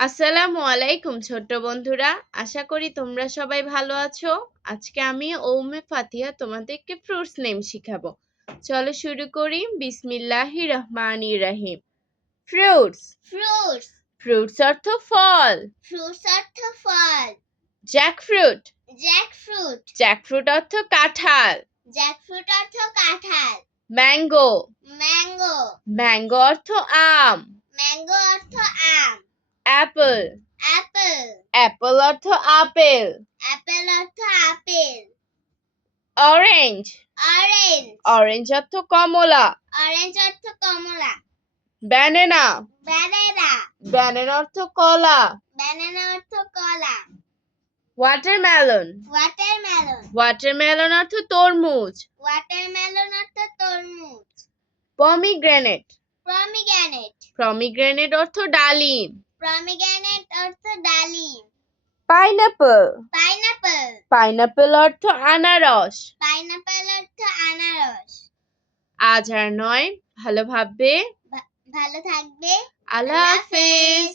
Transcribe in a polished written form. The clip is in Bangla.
আসসালামু আলাইকুম ছোট্ট বন্ধুরা, আশা করি তোমরা সবাই ভালো আছো। আজকে আমি ওমে ফাতিহা তোমাদেরকে ফ্রুটস নেম শিখাবো। চলো শুরু করি। বিসমিল্লাহির রহমানির রহিম। ফ্রুটস। ফ্রুটস ফ্রুটস অর্থ ফল। ফ্রুটস অর্থ ফল। জ্যাকফ্রুট। জ্যাকফ্রুট জ্যাকফ্রুট অর্থ কাঁঠাল। জ্যাকফ্রুট অর্থ কাঁঠাল। ম্যাঙ্গো। ম্যাঙ্গো ম্যাঙ্গো অর্থ আম। ম্যাঙ্গো অর্থ আম। অ্যাপল। অ্যাপল অ্যাপল অর্থ আপেল। অ্যাপেল অর্থ আপেল। অরেঞ্জ। অরেঞ্জ অরেঞ্জ অর্থ কমলা। অরেঞ্জ অর্থ কমলা। ব্যানানা। ব্যানানা ব্যানানা অর্থ কলা। ব্যানানা অর্থ কলা। ওয়াটারমেলন। ওয়াটারমেলন ওয়াটারমেলন অর্থ তরমুজ। ওয়াটারমেলন অর্থ তরমুজ। পমিগ্রেনেট। পমিগ্রেনেট পমিগ্রেনেট অর্থ ডালিম। পমিগ্রেনেট অর্থ ডালিম। পাইনাপল। পাইনাপল পাইনাপল অর্থ আনারস। পাইনাপল অর্থ আনারস। আজ আর নয়, ভালো ভাববে। ভালো থাকবে। আল্লাহ হাফেজ।